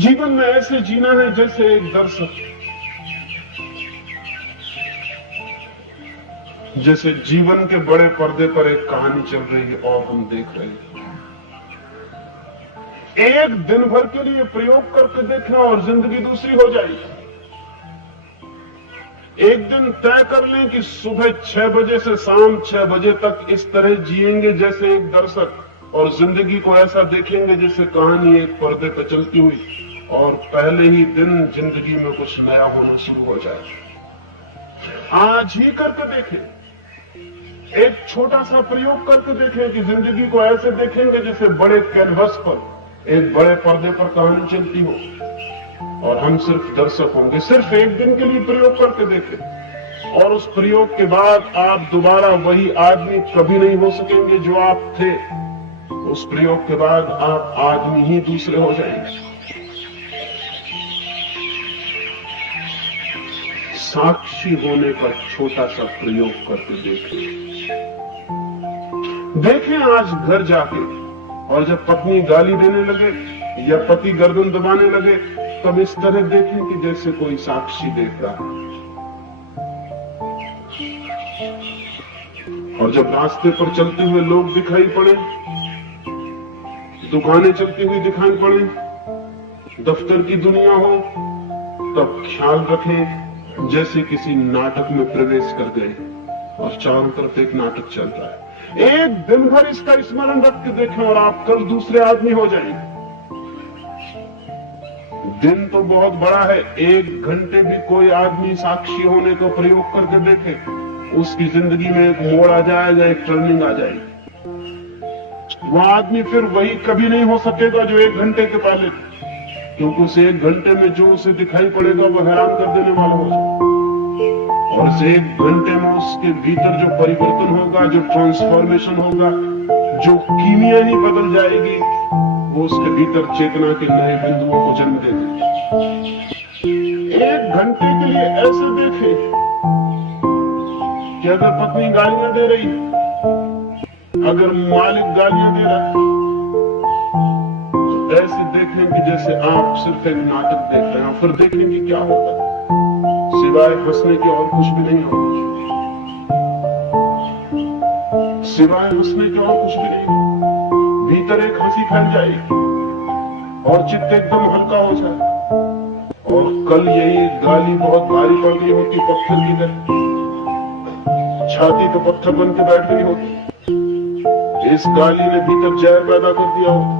जीवन में ऐसे जीना है जैसे एक दर्शक, जैसे जीवन के बड़े पर्दे पर एक कहानी चल रही है और हम देख रहे हैं। एक दिन भर के लिए प्रयोग करके देखना और जिंदगी दूसरी हो जाएगी। एक दिन तय कर लें कि सुबह 6 बजे से शाम 6 बजे तक इस तरह जिएंगे जैसे एक दर्शक, और जिंदगी को ऐसा देखेंगे जैसे कहानी एक पर्दे पर चलती हुई, और पहले ही दिन जिंदगी में कुछ नया होना शुरू हो जाए। आज ही करके देखें, एक छोटा सा प्रयोग करके देखें कि जिंदगी को ऐसे देखेंगे जैसे बड़े कैनवस पर, एक बड़े पर्दे पर कहानी चलती हो और हम सिर्फ दर्शक होंगे। सिर्फ एक दिन के लिए प्रयोग करके देखें, और उस प्रयोग के बाद आप दोबारा वही आदमी कभी नहीं हो सकेंगे जो आप थे। उस प्रयोग के बाद आप आदमी ही दूसरे हो जाएंगे। साक्षी होने का छोटा सा प्रयोग करके देखें आज घर जाके, और जब पत्नी गाली देने लगे या पति गर्दन दबाने लगे तब इस तरह देखें कि जैसे कोई साक्षी देख रहा है। और जब रास्ते पर चलते हुए लोग दिखाई पड़े, दुकानें चलती हुई दिखाई पड़े, दफ्तर की दुनिया हो, तब ख्याल रखें जैसे किसी नाटक में प्रवेश कर गए और चारों तरफ एक नाटक चल रहा है। एक दिन भर इसका स्मरण रख के देखें और आप कल दूसरे आदमी हो जाएंगे। दिन तो बहुत बड़ा है, 1 घंटे भी कोई आदमी साक्षी होने का प्रयोग करके देखे, उसकी जिंदगी में एक मोड़ आ जाएगा, एक टर्निंग आ जाएगी। वह आदमी फिर वही कभी नहीं हो सकेगा जो 1 घंटे के पहले थे, क्योंकि उस 1 घंटे में जो उसे दिखाई पड़ेगा वह हैरान कर देने वाला हो जाएगा। और इस 1 घंटे में उसके भीतर जो परिवर्तन होगा, जो ट्रांसफॉर्मेशन होगा, जो कीमिया ही बदल जाएगी, वो उसके भीतर चेतना के नए बिंदुओं को जन्म दे देगी। 1 घंटे के लिए ऐसे देखें कि अगर पत्नी गालियां दे रही, अगर मालिक गालियां दे रहा, तो ऐसे देखें कि जैसे आप सिर्फ एक नाटक देख रहे हैं। फिर देखें कि क्या होगा, सिवाय हंसने के और कुछ भी नहीं होगा, सिवाय हंसने के और कुछ भी नहीं होगा। भीतर एक हंसी फैल जाएगी और चित्त एकदम हल्का हो जाए। और कल यही गाली बहुत भारी पड़ गई होती, पत्थर की तरह छाती पे पत्थर बन के बैठ गई होती, इस गाली ने भीतर जहर पैदा कर दिया होता,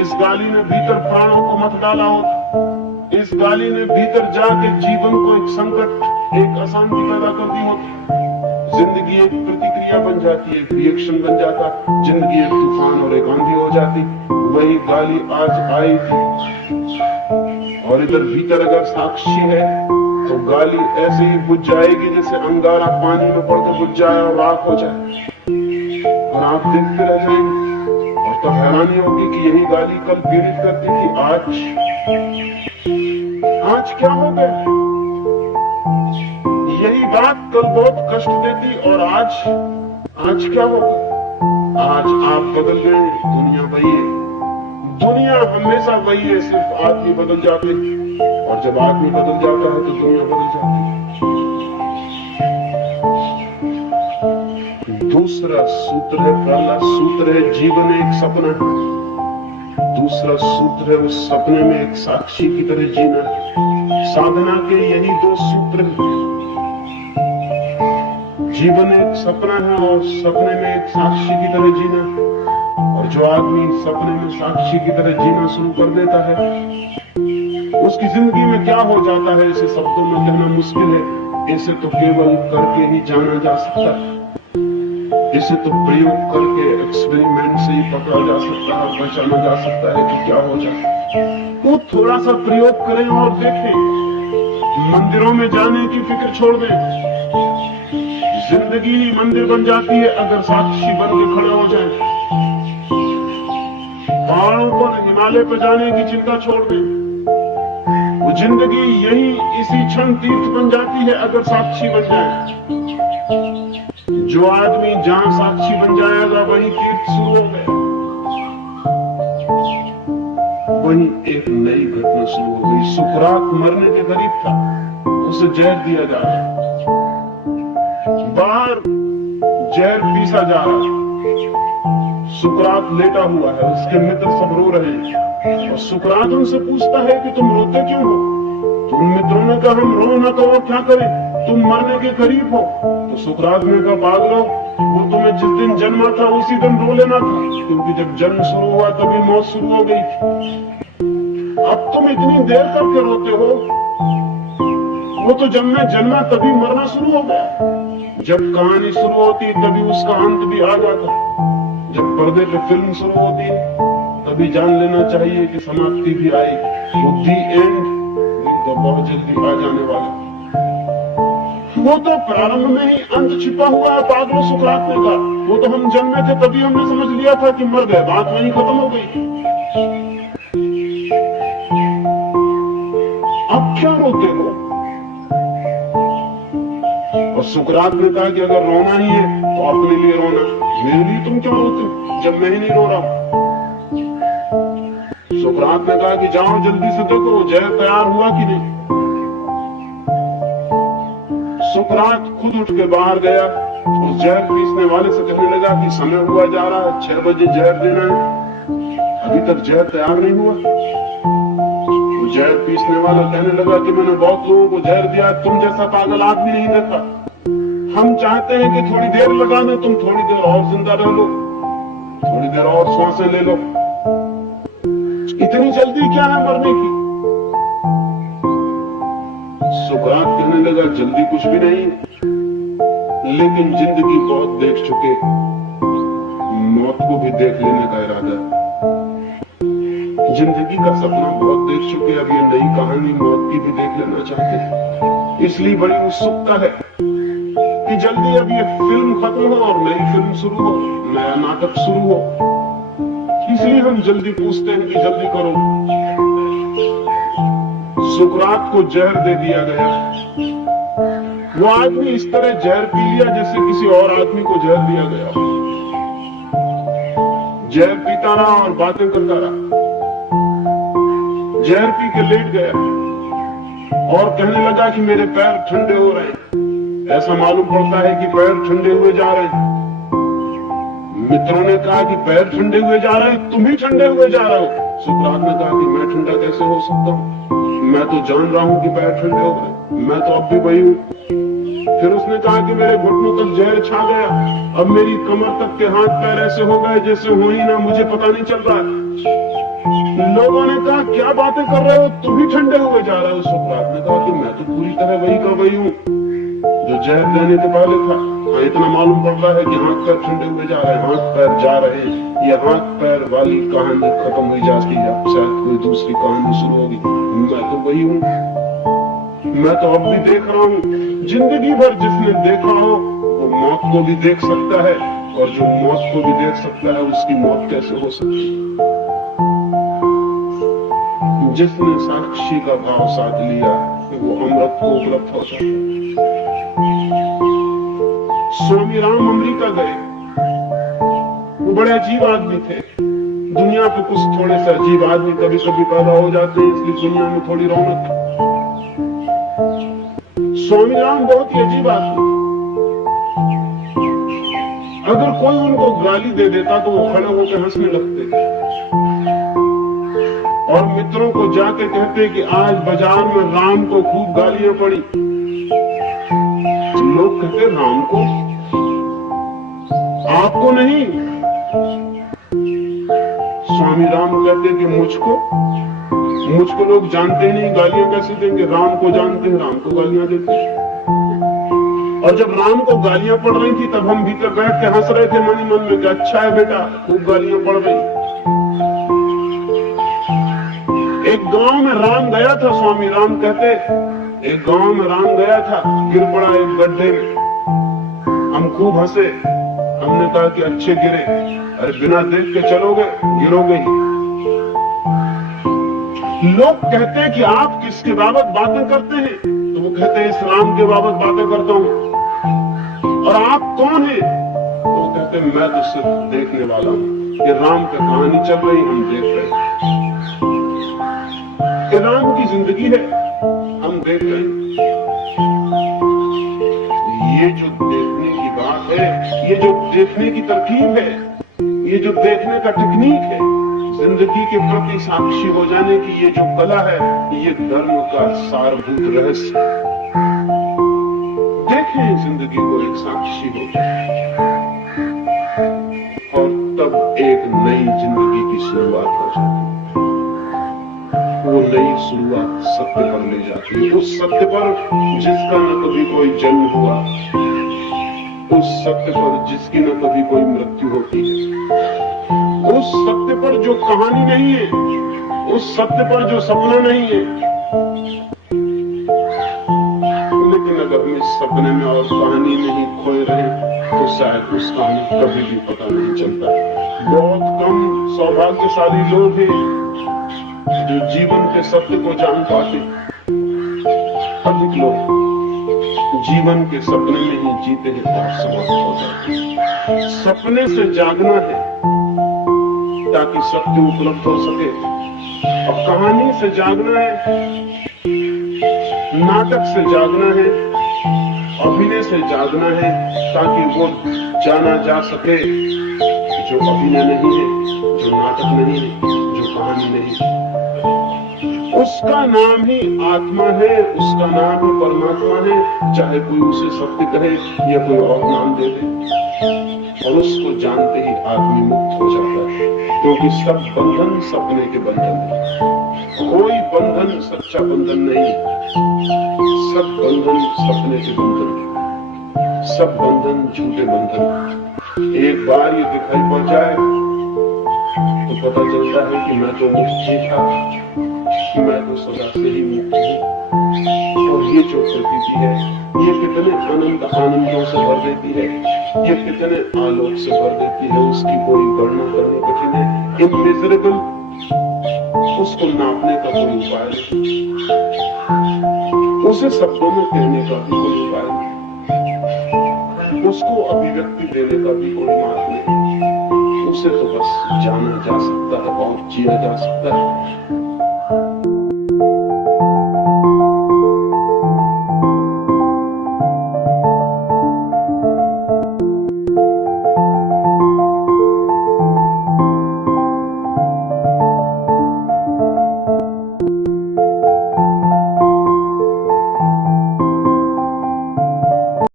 इस गाली ने भीतर प्राणों को मत डाला होता, इस गाली ने भीतर जाके जीवन को एक संकट, एक अशांति पैदा कर दी होती। जिंदगी एक प्रतिक्रिया बन जाती है, एक रिएक्शन बन जाता, जिंदगी एक तूफान और एक आंधी हो जाती। वही गाली आज आई थी, और इधर भीतर अगर साक्षी है तो गाली ऐसे ही बुझ जाएगी जैसे अंगारा पानी में पड़कर बुझ जाए और राख हो जाए, और आप देखते रह जाएंगे। और तब हैरानी होगी कि यही गाली कल पीड़ित करती थी, आज क्या हो गया। यही बात कल बहुत कष्ट देती, और आज क्या हो गया। आज आप बदल गए, दुनिया वही है। दुनिया हमेशा वही है, सिर्फ आदमी बदल जाते हैं, और जब आदमी बदल जाता है तो दुनिया बदल जाती है। दूसरा सूत्र है, पहला सूत्र है जीवन एक सपना, दूसरा सूत्र है उस सपने में एक साक्षी की तरह जीना। साधना के यही 2 सूत्र हैं। जीवन एक सपना है और सपने में एक साक्षी की तरह जीना। और जो आदमी सपने में साक्षी की तरह जीना शुरू कर देता है, उसकी जिंदगी में क्या हो जाता है इसे शब्दों में कहना मुश्किल है। इसे तो केवल करके ही जाना जा सकता है, इसे तो प्रयोग करके, एक्सपेरिमेंट से ही पकड़ा जा सकता है, पहचाना जा सकता है कि क्या हो जाता है। वो थोड़ा सा प्रयोग करें और देखें। मंदिरों में जाने की फिक्र छोड़ दें, जिंदगी ही मंदिर बन जाती है अगर साक्षी बन के खड़े हो जाए। पहाड़ों पर, हिमालय पर जाने की चिंता छोड़ दें, वो जिंदगी यही इसी क्षण तीर्थ बन जाती है अगर साक्षी बन जाए। जो आदमी जहां साक्षी बन जाएगा वही तीर्थ शुरू हो गया। वहीं एक नई घटना शुरू हो गई। सुकरात मरने के करीब था, उसे जहर दिया जा रहा, बाहर जहर पीसा जा रहा। सुकरात लेटा हुआ है, उसके मित्र सब रो रहे हैं और सुकरात उनसे पूछता है कि तुम रोते क्यों हो? तो उन मित्रों ने कहा हम रो ना तो और क्या करें, तुम मरने के करीब हो। तो सुकरात ने कहा पागलो, वो तुम्हें जिस दिन जन्मा था उसी दिन रो लेना था, क्योंकि जब जन्म शुरू हुआ तभी मौत शुरू हो गई थी। अब तुम इतनी देर करके रोते हो, वो तो जब मैं जन्मा तभी मरना शुरू हो गया। जब कहानी शुरू होती तभी उसका अंत भी आ जाता। जब पर्दे पे फिल्म शुरू होती है तभी जान लेना चाहिए कि समाप्ति भी आई। वो दी एंड तो बहुत जल्दी आ जाने वाला। वो तो प्रारंभ में ही अंत छिपा हुआ है, पागलों, सुकरात ने कहा। वो तो हम जन्मे थे तभी हमने समझ लिया था कि मर गए, बात वहीं खत्म हो गई। अब क्या रोते हो? और सुकरात ने कहा कि अगर रोना ही है तो अपने लिए रोना, मेरे लिए तुम क्यों रोते हो जब मैं ही नहीं रो रहा? सुकरात ने कहा कि जाओ जल्दी से देखो जहर तैयार हुआ कि नहीं। सुकरात खुद उठ के बाहर गया, उस जहर पीसने वाले से कहने लगा कि समय हुआ जा रहा है, 6 बजे जहर देना है, अभी तक जहर तैयार नहीं हुआ। तो जहर पीसने वाला कहने लगा कि मैंने बहुत लोगों को जहर दिया, तुम जैसा पागल आदमी नहीं देखा। हम चाहते हैं कि थोड़ी देर लगा दो, तुम थोड़ी देर और जिंदा रह लो, थोड़ी देर और सांसें ले लो। इतनी जल्दी क्या है मरने की? सुकरात कहने लगा जल्दी कुछ भी नहीं, लेकिन जिंदगी बहुत देख चुके, मौत को भी देख लेने का इरादा है। जिंदगी का सपना बहुत देख चुके, अब ये नई कहानी मौत की भी देख लेना चाहते हैं। इसलिए बड़ी उत्सुकता है कि जल्दी अब ये फिल्म खत्म हो और नई फिल्म शुरू हो, नया नाटक शुरू हो। इसलिए हम जल्दी पूछते हैं कि जल्दी करो। सुकरात को जहर दे दिया गया। वो आदमी इस तरह जहर पी लिया जैसे किसी और आदमी को जहर दिया गया। जहर पीता रहा और बातें करता रहा। जहर पी के लेट गया और कहने लगा कि मेरे पैर ठंडे हो रहे हैं। ऐसा मालूम पड़ता है कि पैर ठंडे हुए जा रहे हैं। मित्रों ने कहा कि पैर ठंडे हुए जा रहे हैं, तुम ही ठंडे हुए जा रहे हो। सुकरात ने कहा कि मैं ठंडा कैसे हो सकता हूँ, मैं तो जान रहा हूं कि पैर ठंडे हो गए, मैं तो अब भी वही हूं। फिर उसने कहा कि मेरे घुटनों तक जहर छा गया, अब मेरी कमर तक के हाथ पैर ऐसे हो गए जैसे हो ही ना, मुझे पता नहीं चल रहा है। लोगों ने कहा क्या बातें कर रहे हो, तुम ही ठंडे हुए जा रहे हो। सुकरात ने कहा कि मैं तो पूरी तरह वही का वही हूँ जो जहर देने के पहले था। हाँ, इतना मालूम पड़ रहा है कि हाथ पैर ठंडे हुए जा रहे हैं, हाथ पैर जा रहे हैं। ये हाथ पैर वाली कहानी खत्म हुई जाती है, शायद कोई दूसरी कहानी शुरू होगी। मैं तो वही हूँ, मैं तो अब भी देख रहा हूँ। जिंदगी भर जिसने देखा हो वो मौत को भी देख सकता है, और जो मौत को भी देख सकता है उसकी मौत कैसे हो सकती है? जिसने साक्षी का भाव साध लिया वो अमृत को उपलब्ध हो जाता है। स्वामी राम अमेरिका गए, वो बड़े अजीब आदमी थे। दुनिया पे कुछ थोड़े से अजीब आदमी कभी कभी पैदा हो जाते हैं, इसलिए दुनिया में थोड़ी रौनक। स्वामी राम बहुत ही अजीब आदमी। अगर कोई उनको गाली दे देता तो वो खड़े होकर हंसने लगते और मित्रों को जाके कहते कि आज बाजार में राम को खूब गालियां पड़ी। लोग कहते राम को, आपको नहीं। स्वामी राम कहते कि मुझको लोग जानते नहीं, गालियां कैसे देंगे? राम को जानते हैं, राम को गालियां देते हैं। और जब राम को गालियां पड़ रही थी तब हम भीतर बैठ के हंस रहे थे मन ही मन में कि अच्छा है बेटा, खूब गालियां पड़ रही। एक गांव में राम गया था, स्वामी राम कहते, एक गांव में राम गया था, गिर पड़ा एक गड्ढे में। हम खूब हंसे, हमने कहा कि अच्छे गिरे, अरे बिना देख के चलोगे गिरोगे ही। लोग कहते हैं कि आप किसके बाबत बातें करते हैं? तो वो कहते हैं इस राम के बाबत बातें करता हूं। और आप कौन हैं? तो वो कहते हैं मैं तो सिर्फ देखने वाला हूं, ये राम पे कहानी चल रही, हम देख रहे हैं। राम की जिंदगी है, हम देख रहे हैं। ये जो देखने की बात है, ये जो देखने की तरकीब है, ये जो देखने का टेक्निक है, जिंदगी के प्रति साक्षी हो जाने की ये जो कला है, ये धर्म का सारभूत रहस्य। देखें जिंदगी को एक साक्षी हो और तब एक नई जिंदगी की शुरुआत हो जाती है। वो नई शुरुआत सत्य पर ले जाती है, उस सत्य पर जिसका न कभी कोई जन्म हुआ, उस सत्य पर जिसकी न कभी कोई मृत्यु होती है, उस सत्य पर जो कहानी नहीं है, उस सत्य पर जो सपना नहीं है। लेकिन अगर हम इस सपने में और कहानी में ही खोए रहे तो शायद उस कहानी कभी भी पता नहीं चलता। बहुत कम सौभाग्यशाली लोग हैं जो जीवन के सत्य को जान पाते। अधिक लोग जीवन के सपने में ही जीते हैं और समाप्त हो जाते हैं। सपने से जागना है ताकि सत्य उपलब्ध हो सके, और कहानी से जागना है, नाटक से जागना है, अभिनय से जागना है, ताकि वो जाना जा सके जो अभिनय नहीं है, जो नाटक नहीं है, जो कहानी नहीं है। उसका नाम ही आत्मा है, उसका नाम ही परमात्मा है, चाहे कोई उसे सत्य कहे या कोई और नाम दे दे। और उसको जानते ही आदमी मुक्त हो जाता है, क्योंकि सब बंधन सपने के बंधन है। कोई बंधन सच्चा बंधन नहीं, सब बंधन सपने के बंधन है, सब बंधन झूठे बंधन। एक बार ये दिखाई पड़ जाए तो पता चलता है कि मैं तो मुक्त ही था, मैं तो सदा से ही मुक्त हूँ। और ये जो प्रकृति है, ये कितने आनंदों से भर देती है, ये कितने आलोक से भर देती है, उसकी कोई गणना करनी कठिन है। इनमेजरेबल, उसको नापने का कोई उपाय नहीं, उसे शब्दों में कहने का भी कोई उपाय नहीं, उसको अभिव्यक्ति देने का भी कोई मार्ग नहीं। उसे तो बस जाना जा सकता है और जिया जा सकता है।